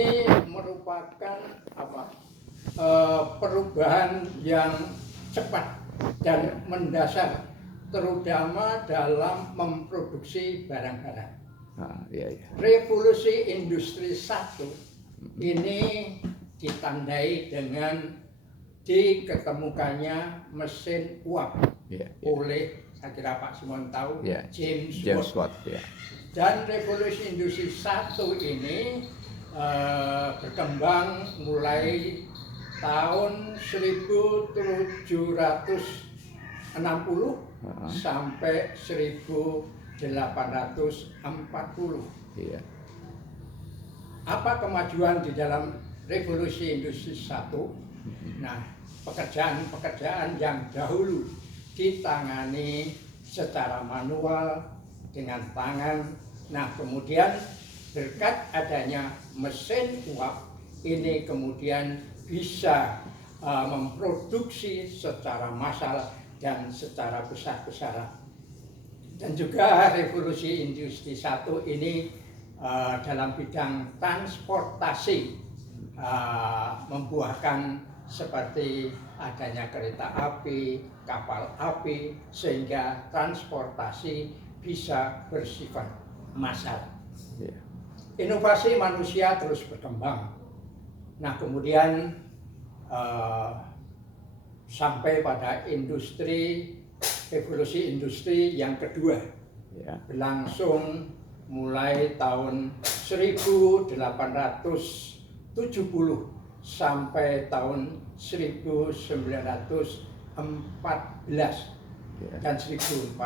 ini merupakan perubahan yang cepat dan mendasar, terutama dalam memproduksi barang-barang. Revolusi Industri 1 ini ditandai dengan diketemukannya mesin uap oleh, saya kira Pak Simon tahu, James Watt. Dan revolusi Industri 1 ini berkembang mulai tahun 1760 sampai 1840. Apa kemajuan di dalam revolusi Industri 1? Nah, pekerjaan-pekerjaan yang dahulu ditangani secara manual dengan tangan. Nah, kemudian berkat adanya mesin uap ini kemudian bisa memproduksi secara massal dan secara besar-besaran. Dan juga revolusi Industri 1 ini dalam bidang transportasi membuahkan seperti adanya kereta api, kapal api, sehingga transportasi bisa bersifat massal. Inovasi manusia terus berkembang. Nah, kemudian sampai pada revolusi industri yang kedua, berlangsung mulai tahun 1870 sampai tahun 1914. Dan 1014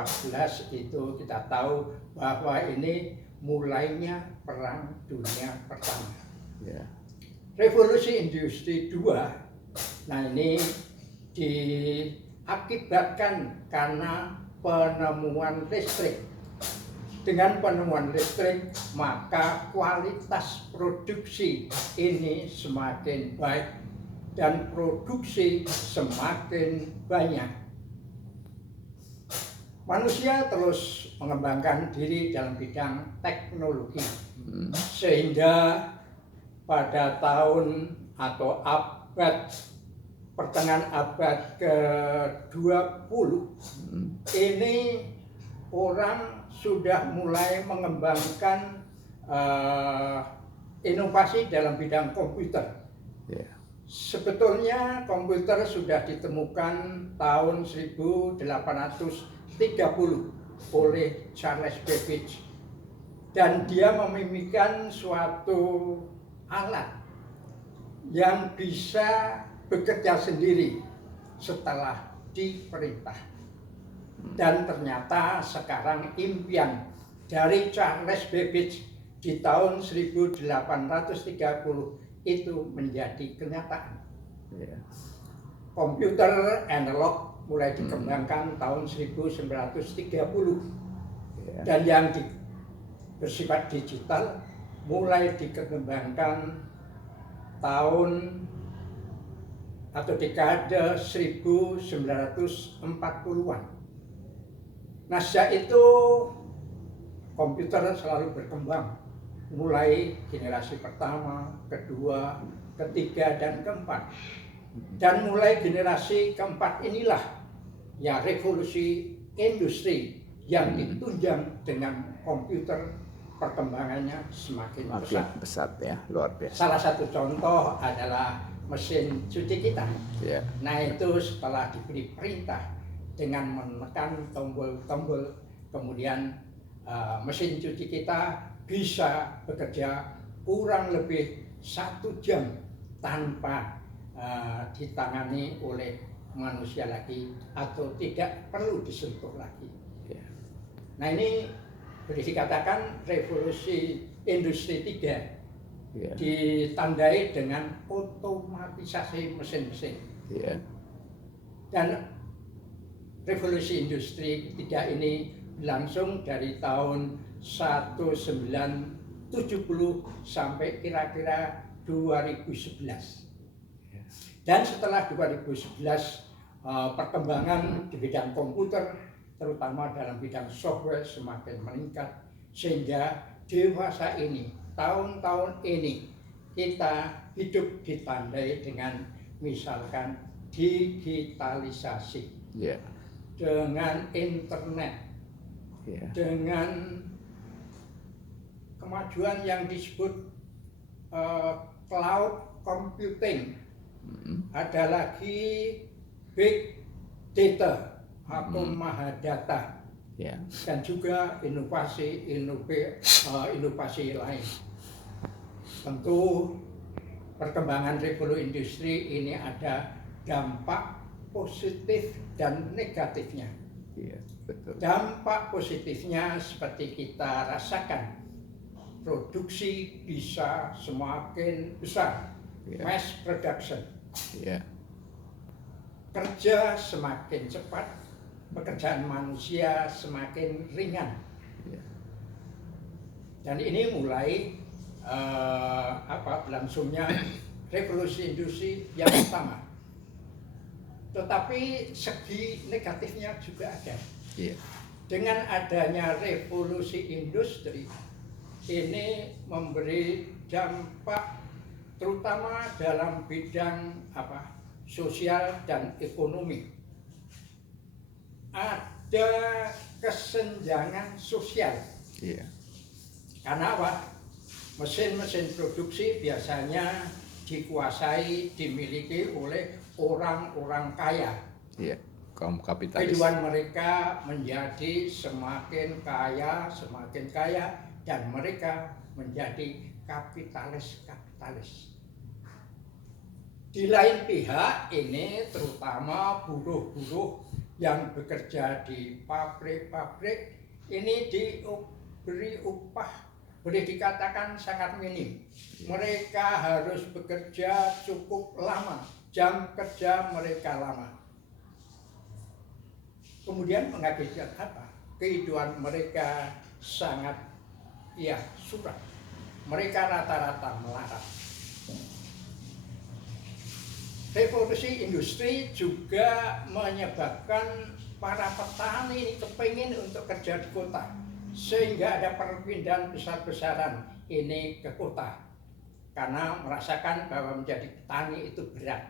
itu kita tahu bahwa ini mulainya Perang Dunia Pertama. Revolusi Industri 2, nah ini diakibatkan karena penemuan listrik. Dengan penemuan listrik, maka kualitas produksi ini semakin baik dan produksi semakin banyak. Manusia terus mengembangkan diri dalam bidang teknologi, sehingga pada tahun atau pertengahan abad ke-20 ini orang sudah mulai mengembangkan inovasi dalam bidang komputer. Sebetulnya komputer sudah ditemukan tahun 1830 oleh Charles Babbage, dan dia memimpikan suatu alat yang bisa bekerja sendiri setelah diperintah. Dan ternyata sekarang impian dari Charles Babbage di tahun 1830 itu menjadi kenyataan. Komputer analog mulai dikembangkan tahun 1930, dan yang bersifat digital mulai dikembangkan tahun atau dekade 1940-an. Nah, sejak itu komputer selalu berkembang, mulai generasi pertama, kedua, ketiga, dan keempat. Dan mulai generasi keempat inilah ya revolusi industri yang ditunjang dengan komputer, perkembangannya semakin pesat ya, luar biasa. Salah satu contoh adalah mesin cuci kita. Nah, itu setelah diberi perintah dengan menekan tombol-tombol, kemudian mesin cuci kita bisa bekerja kurang lebih 1 jam tanpa ditangani oleh manusia lagi atau tidak perlu disentuh lagi. Nah, ini boleh dikatakan revolusi industri 3 ditandai dengan otomatisasi mesin-mesin. Dan revolusi industri 3 ini berlangsung dari tahun 1970 sampai kira-kira 2011. Dan setelah 2011, perkembangan di bidang komputer, terutama dalam bidang software, semakin meningkat, sehingga dewasa ini, tahun-tahun ini, kita hidup ditandai dengan misalkan digitalisasi, dengan internet, dengan kemajuan yang disebut cloud computing, ada lagi big data atau mahadata, dan juga inovasi lain. Tentu perkembangan revolusi industri ini ada dampak positif dan negatifnya. Betul. Dampak positifnya seperti kita rasakan, produksi bisa semakin besar, mass production, kerja semakin cepat, pekerjaan manusia semakin ringan, dan ini mulai berlangsungnya revolusi industri yang pertama. Tetapi segi negatifnya juga ada. Dengan adanya revolusi industri ini memberi dampak terutama dalam bidang sosial dan ekonomi. Ada kesenjangan sosial. Karena apa? Mesin-mesin produksi biasanya dikuasai, dimiliki oleh orang-orang kaya. Kaum kapitalis. Kehidupan mereka menjadi semakin kaya, dan mereka menjadi kapitalis. Di lain pihak ini terutama buruh-buruh yang bekerja di pabrik-pabrik ini diberi upah boleh dikatakan sangat minim. Mereka harus bekerja cukup lama, jam kerja mereka lama. Kemudian mengakibatkan apa? Kehidupan mereka sangat suram. Mereka rata-rata melarat. Revolusi industri juga menyebabkan para petani ini kepingin untuk kerja di kota, sehingga ada perpindahan besar-besaran ini ke kota karena merasakan bahwa menjadi petani itu berat.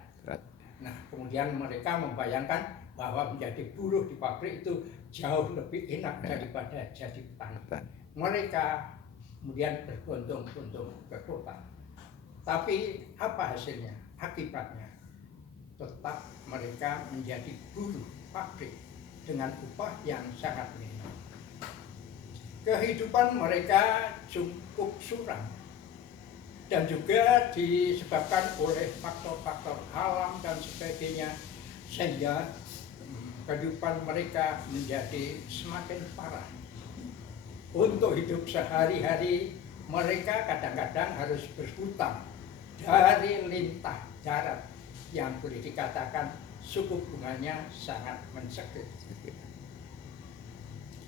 Nah, kemudian mereka membayangkan bahwa menjadi buruh di pabrik itu jauh lebih enak daripada jadi petani. Mereka kemudian berbondong-bondong ke kota. Tapi apa hasilnya? Akibatnya tetap mereka menjadi buruh pabrik dengan upah yang sangat minim. Kehidupan mereka cukup suram dan juga disebabkan oleh faktor-faktor alam dan sebagainya, sehingga kehidupan mereka menjadi semakin parah. Untuk hidup sehari-hari mereka kadang-kadang harus berhutang dari lintah darat yang boleh dikatakan suku bunganya sangat mencekik.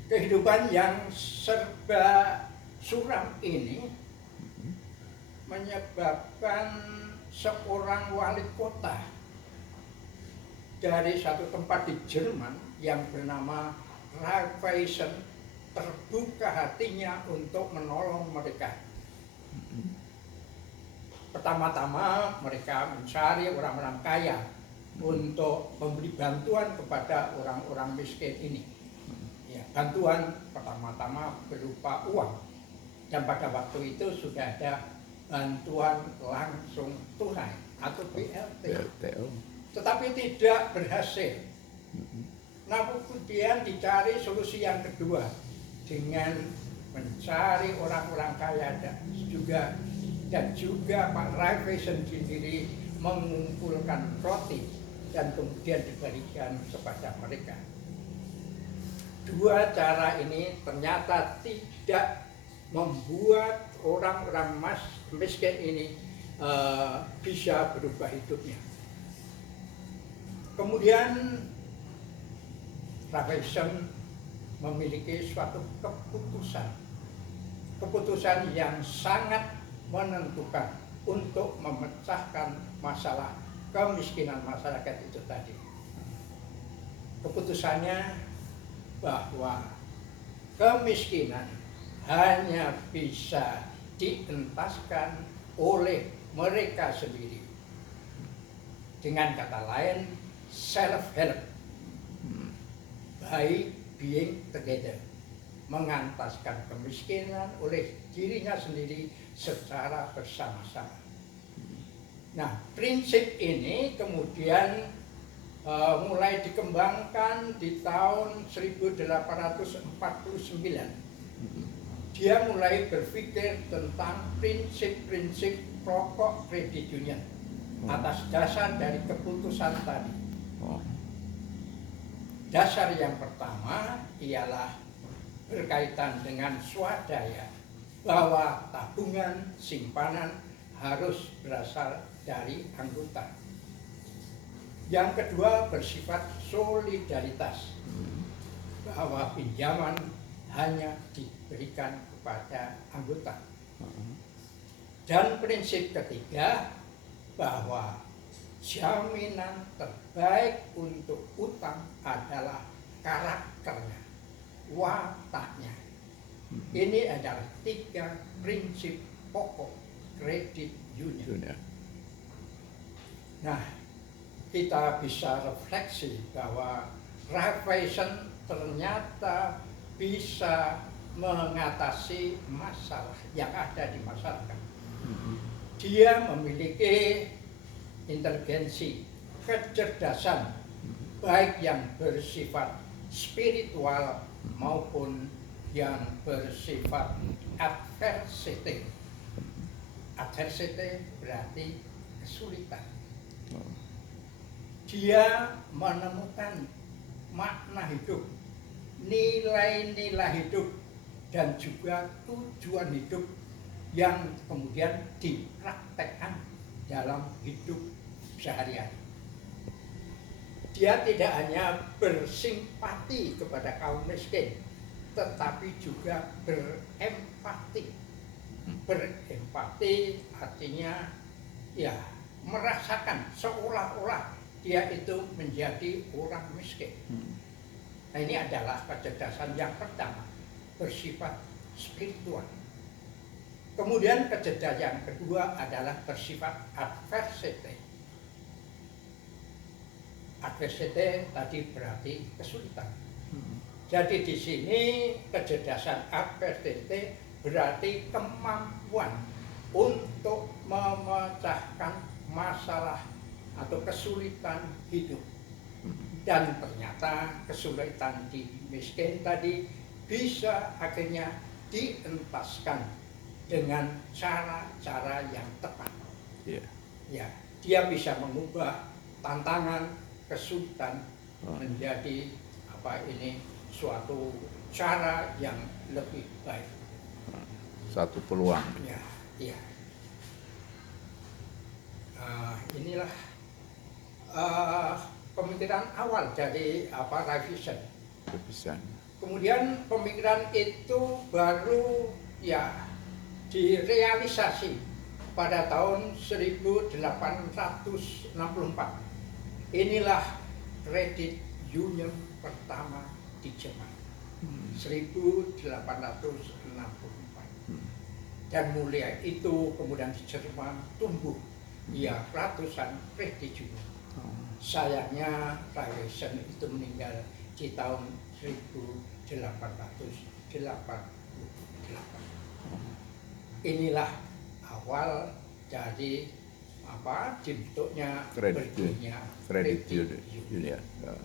Kehidupan yang serba suram ini menyebabkan seorang wali kota dari satu tempat di Jerman yang bernama Raiffeisen terbuka hatinya untuk menolong mereka. Pertama-tama mereka mencari orang-orang kaya untuk memberi bantuan kepada orang-orang miskin ini. Bantuan pertama-tama berupa uang, dan pada waktu itu sudah ada bantuan langsung tunai atau BLT. Tetapi tidak berhasil. Namun kemudian dicari solusi yang kedua dengan mencari orang-orang kaya dan juga Pak Raiffeisen sendiri mengumpulkan roti dan kemudian diberikan kepada mereka. Dua cara ini ternyata tidak membuat orang-orang miskin ini bisa berubah hidupnya. Kemudian Raiffeisen memiliki suatu keputusan yang sangat menentukan untuk memecahkan masalah kemiskinan masyarakat itu tadi. Keputusannya bahwa kemiskinan hanya bisa dientaskan oleh mereka sendiri. Dengan kata lain, self-help by being together, mengantaskan kemiskinan oleh dirinya sendiri secara bersama-sama. Nah, prinsip ini kemudian mulai dikembangkan di tahun 1849. Dia mulai berpikir tentang prinsip-prinsip pokok kredit union atas dasar dari keputusan tadi. Dasar yang pertama ialah berkaitan dengan swadaya, bahwa tabungan simpanan harus berasal dari anggota. Yang kedua bersifat solidaritas, bahwa pinjaman hanya diberikan kepada anggota. Dan prinsip ketiga, bahwa jaminan terbaik untuk utang adalah karakternya, wataknya. Ini adalah 3 prinsip pokok kredit union. Nah, kita bisa refleksi bahwa Raiffeisen ternyata bisa mengatasi masalah yang ada di masyarakat. Dia memiliki inteligensi, kecerdasan, baik yang bersifat spiritual maupun yang bersifat adversity. Adversity berarti kesulitan. Dia menemukan makna hidup, nilai-nilai hidup, dan juga tujuan hidup yang kemudian dipraktekkan dalam hidup sehari-hari. Dia tidak hanya bersimpati kepada kaum miskin, tetapi juga berempati. Berempati artinya ya merasakan seolah-olah dia itu menjadi orang miskin. Nah, ini adalah kecerdasan yang pertama, bersifat spiritual. Kemudian kecerdasan yang kedua adalah bersifat adversity. Adversity tadi berarti kesulitan. Jadi di sini kecerdasan adversity berarti kemampuan untuk memecahkan masalah atau kesulitan hidup. Dan ternyata kesulitan di miskin tadi bisa akhirnya dientaskan dengan cara-cara yang tepat. Ya, dia bisa mengubah tantangan kesulitan menjadi suatu cara yang lebih baik. Suatu peluang. Ya. Inilah pemikiran awal dari Raiffeisen. Kemudian pemikiran itu baru direalisasi pada tahun 1864. Inilah kredit union pertama di Jerman. 1864. Dan mulai itu kemudian di Jerman tumbuh ratusan kredit union. Sayangnya Raiffeisen itu meninggal di tahun 1888. Inilah awal dari dibentuknya kredit union.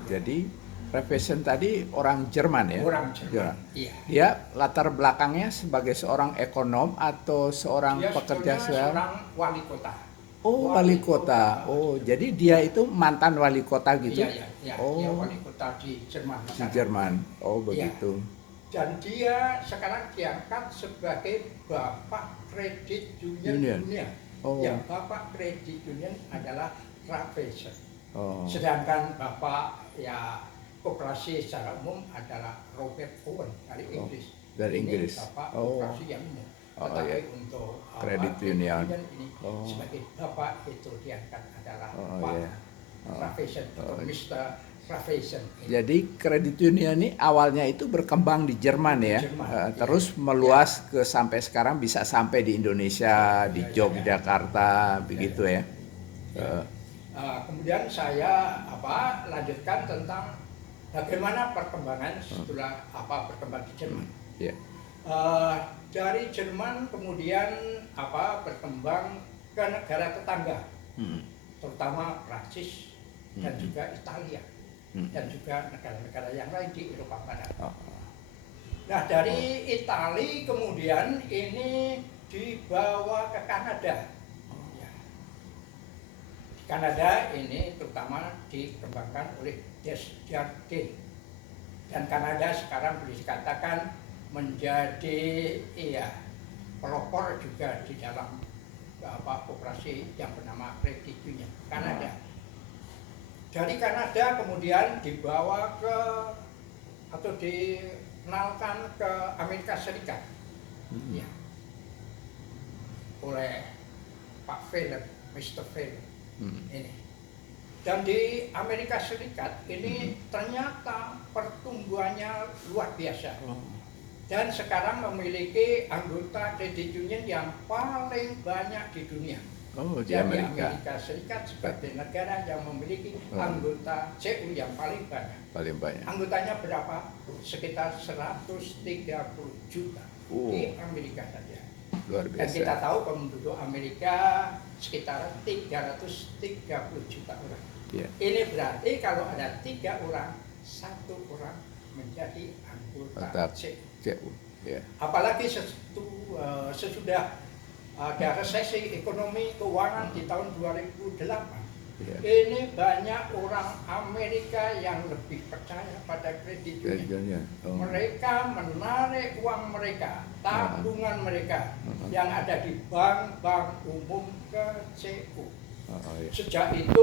Jadi Raiffeisen tadi orang Jerman ya? Orang Jerman, iya. Dia latar belakangnya sebagai seorang ekonom atau seorang pekerja seorang wali kota. Oh, wali kota. Oh, jadi dia itu mantan wali kota gitu? Iya. Dia wali kota di Jerman. Di Jerman. Oh, begitu. Ya. Dan dia sekarang diangkat sebagai Bapak Kredit Union Dunia. Yang Bapak Kredit Union adalah Raiffeisen. Sedangkan Bapak koperasi secara umum adalah Robert Owen dari Inggris. Dari Inggris. Ini Bapak koperasi yang umum. Tetapi untuk Kredit Union ini sebagai Bapak itu diangkat adalah Pak Raiffeisen atau Mr. Raiffeisen. Jadi kredit union ini awalnya itu berkembang di Jerman ya, Jerman, terus meluas ke sampai sekarang bisa sampai di Indonesia, di Yogyakarta, begitu ya. Kemudian saya lanjutkan tentang bagaimana perkembangan setelah berkembang di Jerman. Ya. Dari Jerman kemudian berkembang ke negara tetangga, terutama Prancis dan juga Italia dan juga negara-negara yang lain di Eropa Barat. Nah, dari Italia kemudian ini dibawa ke Kanada. Kanada ini terutama dikembangkan oleh Desjardins, dan Kanada sekarang boleh dikatakan menjadi pelopor juga di dalam koperasi yang bernama Credit Union Kanada. Dari Kanada kemudian dibawa ke atau dikenalkan ke Amerika Serikat ya, oleh Pak Philip, Mr. Philip. Ini. Dan di Amerika Serikat ini ternyata pertumbuhannya luar biasa. Dan sekarang memiliki anggota credit union yang paling banyak di dunia. Di Amerika. Amerika Serikat sebagai negara yang memiliki anggota CU yang paling banyak. Paling banyak. Anggotanya berapa? Sekitar 130 juta di Amerika saja. Luar biasa. Dan kita tahu penduduk Amerika sekitar 330 juta orang. Yeah. Ini berarti kalau ada 3 orang, 1 orang menjadi anggota CU. Yeah. Apalagi sesudah ada resesi ekonomi keuangan di tahun 2008. Yeah. Ini banyak orang Amerika yang lebih percaya pada kredit union. Mereka menarik uang mereka, tabungan mereka yang ada di bank-bank umum ke CU. Sejak itu